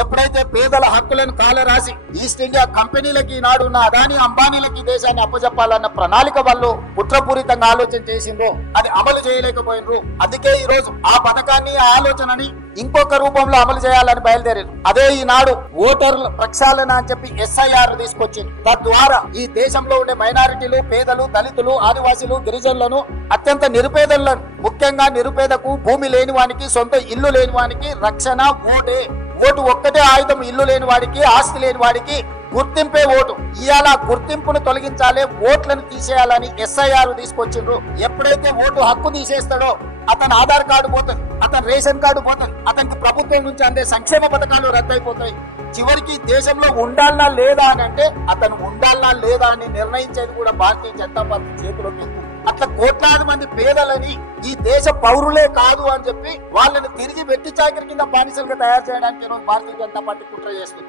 ఎప్పుడైతే పేదల హక్కులను కాలరాసి ఈస్ట్ ఇండియా కంపెనీలకి ఈనాడు ఉన్న అదానీ అంబానీలకి దేశాన్ని అప్పజెప్పాలన్న ప్రణాళిక వాళ్ళు కుట్రపూరితంగా ఆలోచన చేసిందో అది అమలు చేయలేకపోయినరు. అందుకే ఈ రోజు ఆ పథకాన్ని ఆ ఆలోచనని ఇంకొక రూపంలో అమలు చేయాలని బయలుదేరారు. అదే ఈనాడు ఓటర్ల ప్రక్షాళన అని చెప్పి SIR తీసుకొచ్చింది. తద్వారా ఈ దేశంలో ఉండే మైనారిటీలు, పేదలు, దళితులు, ఆదివాసీలు, గిరిజనులను, అత్యంత నిరుపేదలను, ముఖ్యంగా నిరుపేదకు భూమి లేని వానికి, సొంత ఇల్లు లేని వానికి రక్షణ ఓటే. ఓటు ఒక్కటే ఆయుధం. ఇల్లు లేని వాడికి, ఆస్తి లేని వాడికి గుర్తింపే ఓటు. ఇవాళ గుర్తింపును తొలగించాలి, ఓట్లను తీసేయాలని SIR తీసుకొచ్చిండ్రు. ఎప్పుడైతే ఓటు హక్కు తీసేస్తాడో అతని ఆధార్ కార్డు పోతుంది, అతని రేషన్ కార్డు పోతుంది, అతనికి ప్రభుత్వం నుంచి అందే సంక్షేమ పథకాలు రద్దయిపోతాయి. చివరికి దేశంలో ఉండాలనా లేదా అని అంటే అతను ఉండాలనా లేదా అని నిర్ణయించేది కూడా భారతీయ జనతా పార్టీ చేతిలోకి. అట్లా కోట్లాది మంది పేదలని ఈ దేశ పౌరులే కాదు అని చెప్పి వాళ్ళని తిరిగి వెట్టి చాకరి కింద బానిసలుగా తయారు చేయడానికి భారతీయ జనతా పార్టీ కుట్ర చేస్తుంది.